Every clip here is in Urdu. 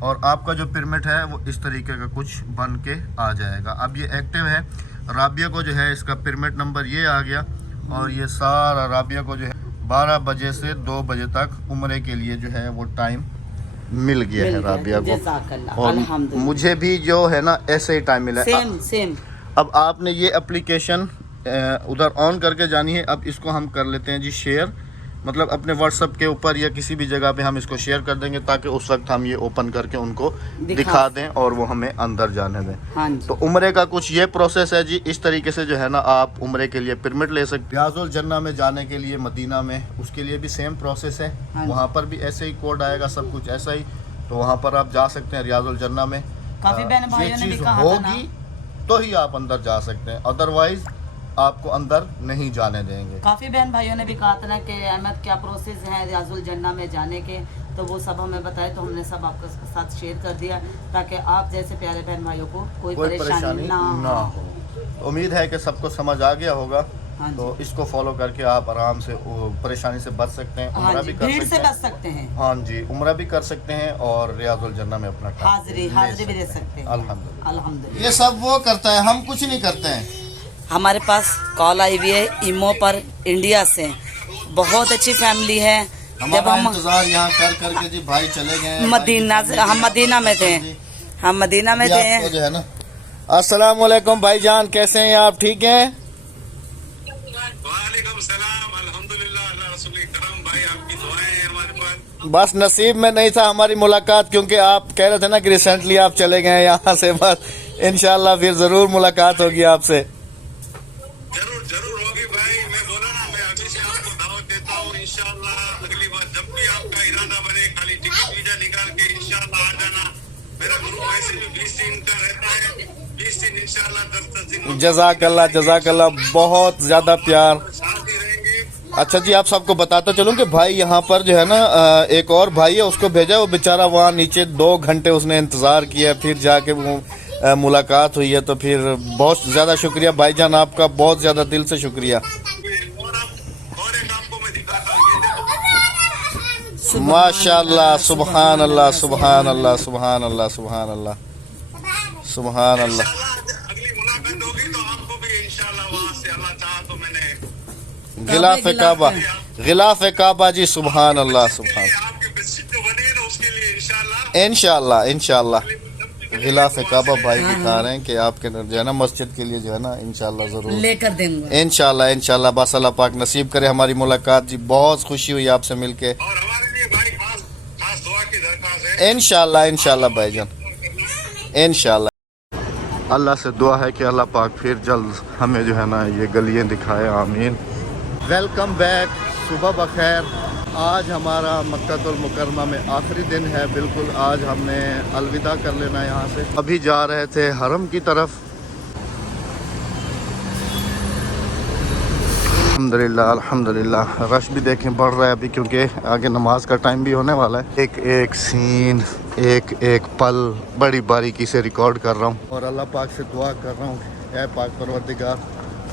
اور آپ کا جو پرمٹ ہے وہ اس طریقے کا کچھ بن کے آ جائے گا. اب یہ ایکٹیو ہے. رابعہ کو جو ہے اس کا پرمٹ نمبر یہ آ گیا اور یہ سارا رابعہ کو جو ہے 12 بجے سے 2 بجے تک عمرے کے لیے جو ہے وہ ٹائم مل گیا ہے رابعہ کو. جزاک اللہ اور الحمدللہ. مجھے بھی جو ہے نا ایسے ہی ٹائم ملا. سیم اب آپ نے یہ اپلیکیشن ادھر آن کر کے جانی ہے. اب اس کو ہم کر لیتے ہیں جی شیئر, مطلب اپنے واٹس ایپ کے اوپر یا کسی بھی جگہ پہ ہم اس کو شیئر کر دیں گے تاکہ اس وقت ہم یہ اوپن کر کے ان کو دکھا دیں اور وہ ہمیں اندر جانے دیں. ہاں جی. تو عمرے کا کچھ یہ پروسیس ہے جی. اس طریقے سے جو ہے نا آپ عمرے کے لیے پرمٹ لے سکتے. ریاض الجنہ میں جانے کے لیے مدینہ میں اس کے لیے بھی سیم پروسیس ہے. وہاں پر بھی ایسے ہی کوڈ آئے گا, سب کچھ ایسا ہی. تو وہاں پر آپ جا سکتے ہیں ریاض الجنہ میں. کافی بہن بھائیوں نے بھی چیز کہا تھا نا ہوگی تو ہی آپ اندر جا سکتے ہیں, ادروائز آپ کو اندر نہیں جانے دیں گے. کافی بہن بھائیوں نے بھی کہا تھا نا کہ احمد کیا پروسیس ہے ریاض الجنہ میں جانے کے, تو وہ سب ہمیں بتائے تو ہم نے سب آپ کے ساتھ شیئر کر دیا تاکہ آپ جیسے پیارے بہن بھائیوں کو کوئی پریشانی نہ ہو. امید ہے کہ سب کو سمجھ آ گیا ہوگا. ہاں جی. تو اس کو فالو کر کے آپ آرام سے پریشانی سے بچ سکتے ہیں, عمرہ بھی کر بھیڑ سے سکتے بچ ہیں. سکتے ہیں. ہاں جی, عمرہ بھی کر سکتے ہیں اور ریاض الجنہ میں اپنا حاضری بھی دے سکتے ہیں. الحمدللہ. الحمدللہ. یہ سب وہ کرتا ہے, ہم کچھ نہیں کرتے ہیں. ہمارے پاس کال آئی ہوئی ہے ایمو پر انڈیا سے. بہت اچھی فیملی ہے. جب ہم انتظار یہاں کر کر کے جی بھائی چلے گئے مدینہ سے, ہم مدینہ میں تھے, ہم مدینہ میں تھے. جو ہے نا. السلام علیکم بھائی جان, کیسے ہیں آپ؟ ٹھیک ہیں؟ وعلیکم السلام. الحمدللہ, اللہ رسول کرم. بھائی آپ کی دعائیں ہیں ہمارے پاس. بس نصیب میں نہیں تھا ہماری ملاقات, کیونکہ آپ کہہ رہے تھے نا کہ ریسنٹلی آپ چلے گئے یہاں سے. بس انشاءاللہ پھر ضرور ملاقات ہوگی آپ سے. ضرور ہوگی بھائی. میں بولا نا, میں ابھی سے آپ کو دعوت دیتا ہوں. انشاءاللہ اگلی بار جب بھی آپ کا ارادہ بنے, خالی ٹکٹ ویزا نکال کے انشاءاللہ آ جانا. میرا گروپ ویسے بھی 20 دن کا رہتا ہے. 20 دن انشاءاللہ 10 دن. جزاک اللہ, بہت زیادہ پیار. ساتھ ہی رہیں گے. اچھا جی, آپ سب کو بتاتا چلوں کہ بھائی یہاں پر جو ہے نا ایک اور بھائی ہے, اس کو بھیجا. وہ بیچارہ وہاں نیچے 2 گھنٹے اس نے انتظار کیا, پھر جا کے وہ ملاقات ہوئی ہے. تو پھر بہت زیادہ شکریہ بھائی جان, آپ کا بہت زیادہ دل سے شکریہ. اور ایک آپ کو میں دکھاتا ہوں. یہ دیکھو. ماشاء اللہ, سبحان اللہ, سبحان اللہ, سبحان اللہ, سبحان اللہ, سبحان اللہ. اگلی ملاقات ہوگی تو آپ کو بھی انشاءاللہ وہاں سے اللہ چاہا تو میں نے غلاف کعبہ, غلاف کعبہ جی. سبحان اللہ, سبحان. آپ کی مسجد جو بنی ہے نا اس کے لیے انشاءاللہ انشاءاللہ غلاف کعبہ بھائی دکھا رہے ہیں کہ آپ کے جو ہے نا مسجد کے لیے جو ہے نا انشاءاللہ ضرور لے کر دیں گے. انشاءاللہ. بس اللہ پاک نصیب کرے ہماری ملاقات جی. بہت خوشی ہوئی آپ سے مل کے. اور ہمارے لیے بھائی خاص دعا کی درخواست ہے. انشاءاللہ بھائی جان, انشاءاللہ. اللہ سے دعا ہے کہ اللہ پاک پھر جلد ہمیں جو ہے نا یہ گلیاں دکھائے. آمین. ویلکم بیک, صبح بخیر. آج ہمارا مکہ المکرمہ میں آخری دن ہے. بالکل آج ہم نے الوداع کر لینا یہاں سے. ابھی جا رہے تھے حرم کی طرف. الحمدللہ. رش بھی دیکھیں بڑھ رہا ہے ابھی, کیونکہ آگے نماز کا ٹائم بھی ہونے والا ہے. ایک سین, ایک پل بڑی باریکی سے ریکارڈ کر رہا ہوں, اور اللہ پاک سے دعا کر رہا ہوں کہ اے پاک پروردگار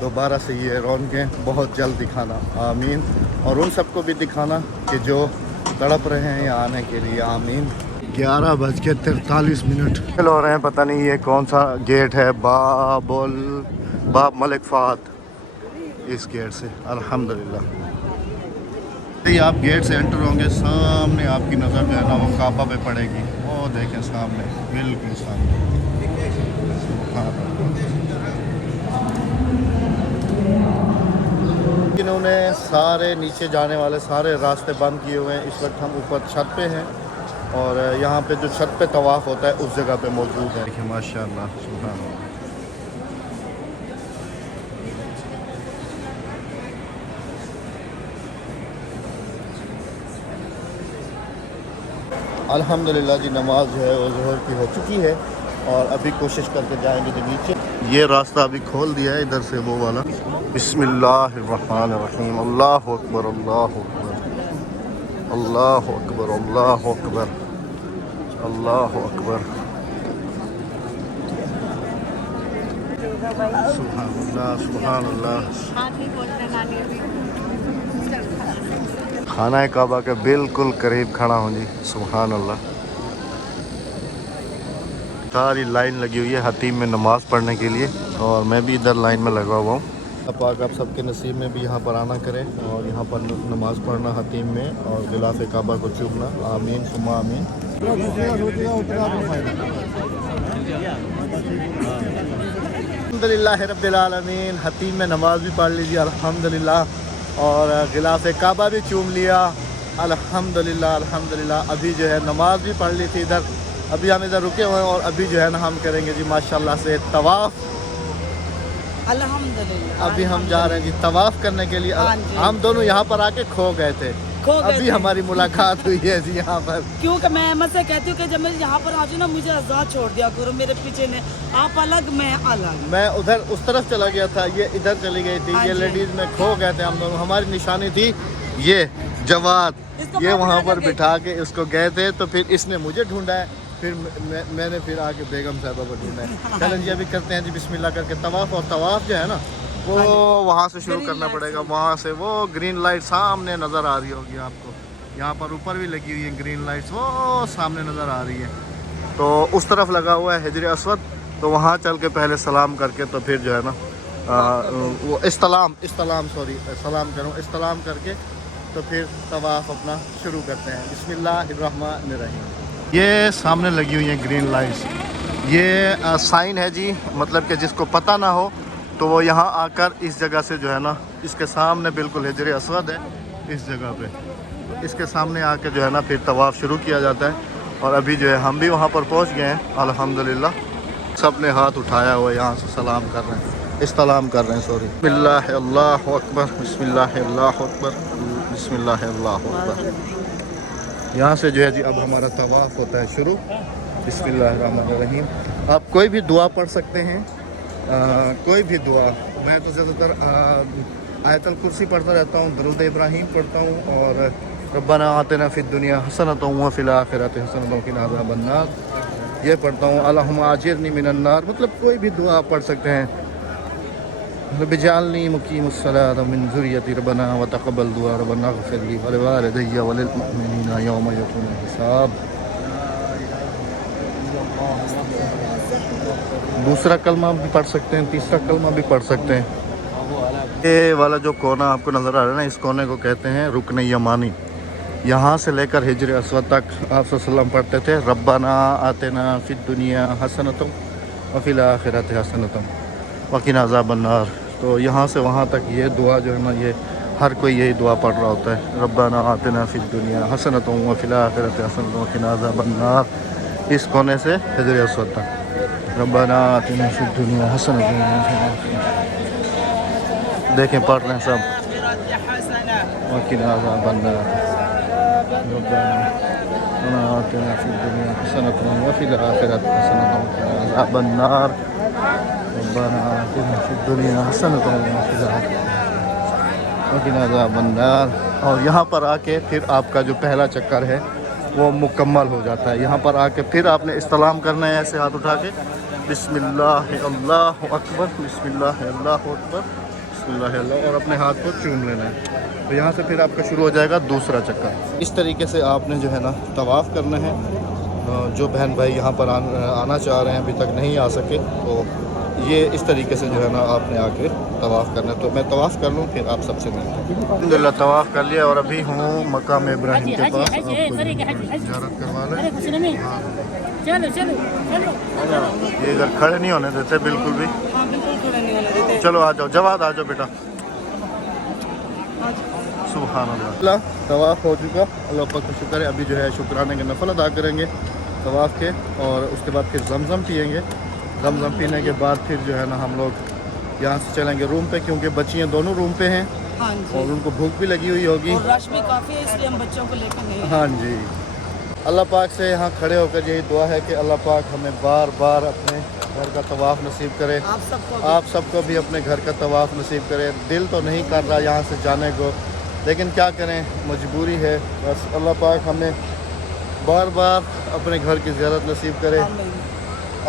دوبارہ سے یہ رونقیں بہت جلد دکھانا. آمین. اور ان سب کو بھی دکھانا کہ جو تڑپ رہے ہیں یہاں آنے کے لیے. آمین. 11:43 ہو رہے ہیں. پتہ نہیں یہ کون سا گیٹ ہے. باب ملک فہد. اس گیٹ سے الحمدللہ. آپ گیٹ سے انٹر ہوں گے, سامنے آپ کی نظر جو ہے نا وہ کعبہ پہ پڑے گی. وہ دیکھیں سامنے, بالکل سامنے. انہوں نے سارے نیچے جانے والے سارے راستے بند کیے ہوئے ہیں. اس وقت ہم اوپر چھت پہ ہیں, اور یہاں پہ جو چھت پہ طواف ہوتا ہے اس جگہ پہ موجود ہے. دیکھیں ماشاء اللہ, سبحان اللہ. الحمدللہ جی. نماز جو ہے وہ ظہر کی ہو چکی ہے, اور ابھی کوشش کر کے جائیں گے. جو نیچے یہ راستہ ابھی کھول دیا ہے ادھر سے وہ والا. بسم اللہ الرحمن الرحیم. اللہ اکبر, اللہ اکبر, اللہ اکبر, اللہ اکبر, اللہ اکبر. سبحان اللہ, سبحان اللہ. خانہ کعبہ کے بالکل قریب کھڑا ہوں جی. سبحان اللہ. ساری لائن لگی ہوئی ہے حتیم میں نماز پڑھنے کے لیے اور میں بھی ادھر لائن میں لگا ہوا ہوں. اللہ پاک آپ سب کے نصیب میں بھی یہاں پر آنا کرے اور یہاں پر نماز پڑھنا حتیم میں اور غلاف کعبہ کو چومنا. آمین ثم آمین. الحمدللہ رب العالمین. حتیم میں نماز بھی پڑھ لیجیے الحمدللہ اور غلاف کعبہ بھی چوم لیا الحمدللہ الحمدللہ. ابھی جو ہے نماز بھی پڑھ لی تھی ادھر. ابھی ہم ادھر رکے ہوئے ہیں اور ابھی جو ہے نا ہم کریں گے جی ماشاءاللہ سے طواف. الحمدللہ ابھی ہم جا رہے ہیں جی طواف کرنے کے لیے. ہم دونوں یہاں پر آ کے کھو گئے تھے. ابھی ہماری ملاقات ہوئی ہے جی یہاں پر. کیونکہ میں احمد سے کہتی ہوں کہ جب میں یہاں پر آ جاؤں نا مجھے آزاد چھوڑ دیا کرو. میرے پیچھے نے آپ الگ میں الگ. میں ادھر اس طرف چلا گیا تھا یہ ادھر چلی گئی تھی. یہ لیڈیز میں کھو گئے تھے ہم دونوں. ہماری نشانی تھی یہ جواد. یہ وہاں پر بٹھا کے اس کو گئے تھے تو پھر اس نے مجھے ڈھونڈا ہے. پھر میں نے پھر آ کے بیگم صاحبہ کو ڈھونڈا ہے. چلیں جی ابھی کرتے ہیں جی بسم اللہ کر کے طواف. اور طواف جو ہے نا وہ وہاں سے شروع کرنا پڑے گا. وہاں سے وہ گرین لائٹ سامنے نظر آ رہی ہوگی آپ کو. یہاں پر اوپر بھی لگی ہوئی ہے گرین لائٹس وہ سامنے نظر آ رہی ہے. تو اس طرف لگا ہوا ہے حجر اسود. تو وہاں چل کے پہلے سلام کر کے تو پھر جو ہے نا وہ سلام کر کے تو پھر طواف اپنا شروع کرتے ہیں. بسم اللہ الرحمن الرحیم. یہ سامنے لگی ہوئی ہیں گرین لائٹس. یہ سائن ہے جی. مطلب کہ جس کو پتہ نہ ہو تو وہ یہاں آ کر اس جگہ سے جو ہے نا اس کے سامنے بالکل حجر اسود ہے. اس جگہ پہ اس کے سامنے آ کے جو ہے نا پھر طواف شروع کیا جاتا ہے. اور ابھی جو ہے ہم بھی وہاں پر پہنچ گئے ہیں الحمدللہ. سب نے ہاتھ اٹھایا ہوا ہے یہاں سے سلام کر رہے ہیں استلام کر رہے ہیں سوری. بسم اللہ اللہ اکبر بسم اللہ اللہ اکبر بسم اللہ اللہ اکبر. یہاں سے جو ہے جی اب ہمارا طواف ہوتا ہے شروع. بسم اللہ الرحمن الرحیم. آپ کوئی بھی دعا پڑھ سکتے ہیں. کوئی بھی دعا. میں تو زیادہ تر آیت الکرسی پڑھتا رہتا ہوں. درود ابراہیم پڑھتا ہوں اور ربنا آتنا فی الدنیا حسنۃ وفی الآخرۃ حسنۃ وقنا عذاب النار یہ پڑھتا ہوں. اللہم اجرنی من النار. مطلب کوئی بھی دعا آپ پڑھ سکتے ہیں. رب اجعلنی مقیم الصلاۃ ومن ذریتی ربنا وتقبل دعاء ربنا اغفر لی ولوالدی وللمؤمنین یوم یقوم الحساب. دوسرا کلمہ بھی پڑھ سکتے ہیں. تیسرا کلمہ بھی پڑھ سکتے ہیں. یہ والا جو کونا آپ کو نظر آ رہا ہے نا اس کونے کو کہتے ہیں رکن یمانی. یہاں سے لے کر حجر اسود تک آپ صلی اللہ علیہ وسلم پڑھتے تھے ربنا آتنا فی الدنیا حسنۃ وفی الآخرۃ حسنۃ وقنا عذاب النار. تو یہاں سے وہاں تک یہ دعا جو ہے نا یہ ہر کوئی یہی دعا پڑھ رہا ہوتا ہے. ربنا آتنا فی الدنیا حسنۃ وفی الآخرۃ حسنۃ وقنا عذاب النار. اس کونے سے حجر اسود تک ربنا آتنا فی الدنیا حسنۃ. دیکھیں پڑھ رہے ہیں سب. وقنا عذاب النار. ربنا آتنا فی الدنیا حسنۃ وفی الآخرۃ حسنۃ وقنا عذاب النار. ربنا آتنا فی الدنیا حسنۃ وفی الآخرۃ وقنا عذاب النار. اور یہاں پر آ کے پھر آپ کا جو پہلا چکر ہے وہ مکمل ہو جاتا ہے. یہاں پر آ کے پھر آپ نے استلام کرنا ہے ایسے ہاتھ اٹھا کے. بسم اللہ اللہ اکبر بسم اللہ اللہ اکبر بسم اللہ اللہ اور اپنے ہاتھ کو چوم لینا ہے. تو یہاں سے پھر آپ کا شروع ہو جائے گا دوسرا چکر. اس طریقے سے آپ نے جو ہے نا طواف کرنا ہے. جو بہن بھائی یہاں پر آنا چاہ رہے ہیں ابھی تک نہیں آ سکے تو یہ اس طریقے سے جو ہے نا آپ نے آ کے طواف کرنا ہے. تو میں طواف کر لوں پھر آپ سب سے ملتے ہیں. الحمدللہ طواف کر لیا اور ابھی ہوں مقام ابراہیم کے پاس. آپ کو زیارت کروا لیں. یہ ادھر کھڑے نہیں ہونے دیتے بالکل بھی. چلو آ جاؤ جواد آ جاؤ بیٹا. سبحان اللہ. طواف ہو چکا. اللہ پاک کا شکر ہے. ابھی جو ہے شکرانے کے نفل ادا کریں گے طواف کے اور اس کے بعد پھر زمزم پئیں گے. زمزم پینے کے بعد پھر جو ہے نا ہم لوگ یہاں سے چلیں گے روم پہ کیونکہ بچیاں دونوں روم پہ ہیں اور ان کو بھوک بھی لگی ہوئی ہوگی. رش بھی کافی ہے اس لیے ہم بچوں کو لے کر گئے. ہاں جی. اللہ پاک سے یہاں کھڑے ہو کر یہی دعا ہے کہ اللہ پاک ہمیں بار بار اپنے گھر کا طواف نصیب کرے. آپ سب کو بھی اپنے گھر کا طواف نصیب کرے. دل تو نہیں کر رہا یہاں سے جانے کو لیکن کیا کریں مجبوری ہے. بس اللہ پاک ہمیں بار بار اپنے گھر کی زیارت نصیب کرے.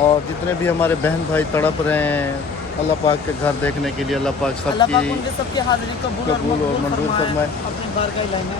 اور جتنے بھی ہمارے بہن بھائی تڑپ رہے ہیں اللہ پاک کے گھر دیکھنے کے لیے اللہ پاک سب کی حاضری قبول اور منظور فرمائے. اپنے گھر کا ہی لینا.